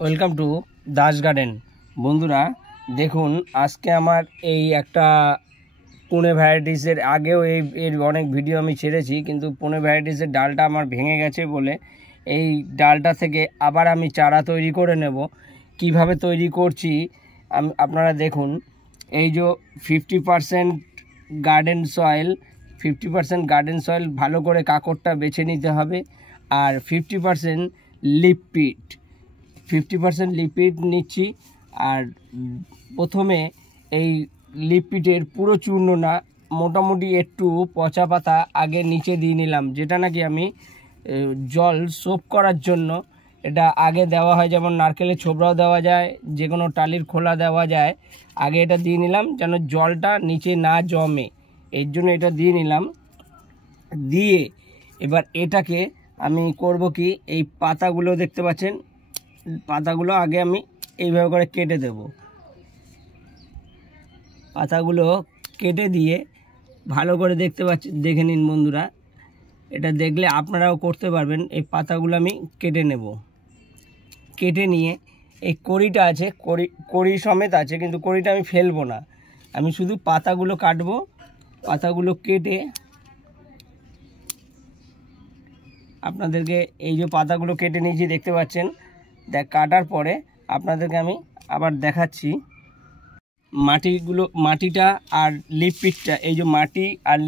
Welcome to Das garden. বন্ধুরা দেখুন, আজকে আমার এই একটা পুনে ভ্যারাইটিসের আগেও এর অনেক ভিডিও আমি ছেড়েছি, কিন্তু পুনে ভ্যারাইটিসের ডালটা আমার ভেঙে গেছে বলে এই ডালটা থেকে আবার আমি চারা তৈরি করে নেব। কিভাবে তৈরি করছি আপনারা দেখুন। এই যে 50% গার্ডেন সয়েল, 50% গার্ডেন সয়েল ভালো করে কাকড়টা বেছে নিতে হবে, আর 50% লিপিড 50% লিপিড নিচ্ছি। আর প্রথমে এই লিপিডের পুরো চূর্ণ না, মোটামুটি একটু পচা পাতা আগে নিচে দিয়ে নিলাম, যেটা নাকি আমি জল সোপ করার জন্য এটা আগে দেওয়া হয়। যেমন নারকেলের ছোবড়াও দেওয়া যায়, যে কোনো টালির খোলা দেওয়া যায়। আগে এটা দিয়ে নিলাম যেন জলটা নিচে না জমে, এর জন্য এটা দিয়ে নিলাম। দিয়ে এবার এটাকে আমি করব কি, এই পাতাগুলো দেখতে পাচ্ছেন, পাতাগুলো আগে আমি এইভাবে করে কেটে দেব। পাতাগুলো কেটে দিয়ে ভালো করে দেখে নিন বন্ধুরা, এটা দেখলে আপনারাও করতে পারবেন। এই পাতাগুলো আমি কেটে নেব। কেটে নিয়ে এই কড়িটা আছে, কড়ি সমেত আছে, কিন্তু কড়িটা আমি ফেলবো না, আমি শুধু পাতাগুলো কাটবো। পাতাগুলো কেটে আপনাদেরকে এই যে পাতাগুলো কেটে নিয়েছি দেখতে পাচ্ছেন, কাটার পরে আপনাদেরকে আমি আবার দেখাচ্ছি। মাটিটা আর লিপিডটা, এই যে মাটি আর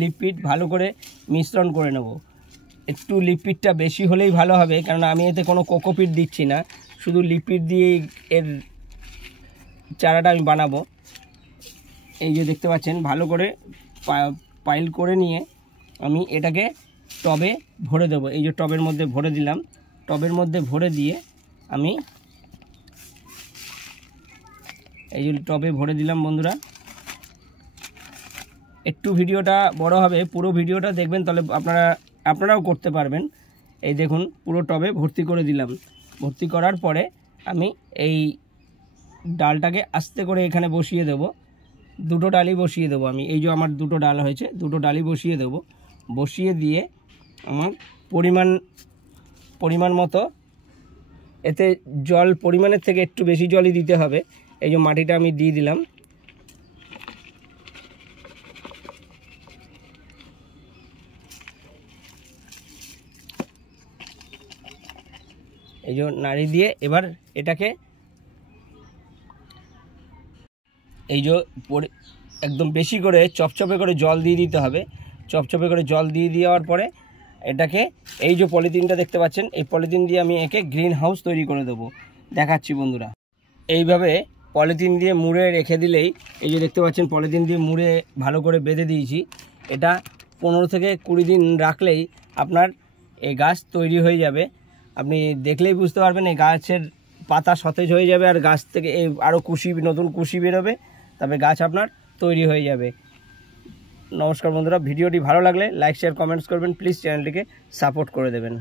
লিপিড ভালো করে মিশ্রণ করে নেব। একটু লিপিডটা বেশি হলেই ভালো হবে, কারণ আমি এতে কোনো কোকোপিট দিচ্ছি না, শুধু লিপিড দিয়ে এর চারাটা আমি বানাবো। এই যে দেখতে পাচ্ছেন, ভালো করে পাইল করে নিয়ে আমি এটাকে টবে ভরে দেবো। এই যে টবের মধ্যে ভরে দিলাম। টবের মধ্যে ভরে দিয়ে আমি এই যে টবে ভরে দিলাম। বন্ধুরা একটু ভিডিওটা বড় হবে, পুরো ভিডিওটা দেখবেন, তাহলে আপনারাও করতে পারবেন। এই দেখুন, পুরো টবে ভর্তি করে দিলাম। ভর্তি করার পরে আমি এই ডালটাকে আস্তে করে এখানে বসিয়ে দেব। দুটো ডালই বসিয়ে দেবো আমি। এই যে আমার দুটো ডাল হয়েছে, দুটো ডালই বসিয়ে দেব। বসিয়ে দিয়ে আমার পরিমাণ মতো এতে জল, পরিমাণের থেকে একটু বেশি জলই দিতে হবে। এই যে মাটিটা আমি দিয়ে দিলাম। এই যে নাড়ি দিয়ে এবার এটাকে এই যে একদম বেশি করে চপচপে করে জল দিয়ে দিতে হবে। চপচপে করে জল দিয়ে দেওয়ার পরে এটাকে এই যে পলিথিনটা দেখতে পাচ্ছেন, এই পলিথিন দিয়ে আমি একে গ্রিন হাউস তৈরি করে দেবো। দেখাচ্ছি বন্ধুরা, এইভাবে পলিথিন দিয়ে মুড়ে রেখে দিলেই, এই যে দেখতে পাচ্ছেন পলিথিন দিয়ে মুড়ে ভালো করে বেঁধে দিয়েছি। এটা 15 থেকে 20 দিন রাখলেই আপনার এই গাছ তৈরি হয়ে যাবে। আপনি দেখলেই বুঝতে পারবেন এই গাছের পাতা সতেজ হয়ে যাবে, আর গাছ থেকে এই আরও নতুন কুশি বেরোবে, তবে গাছ আপনার তৈরি হয়ে যাবে। নমস্কার বন্ধুরা, ভিডিওটি ভালো লাগলে লাইক শেয়ার কমেন্টস করবেন, প্লিজ চ্যানেলটিকে সাপোর্ট করে দেবেন।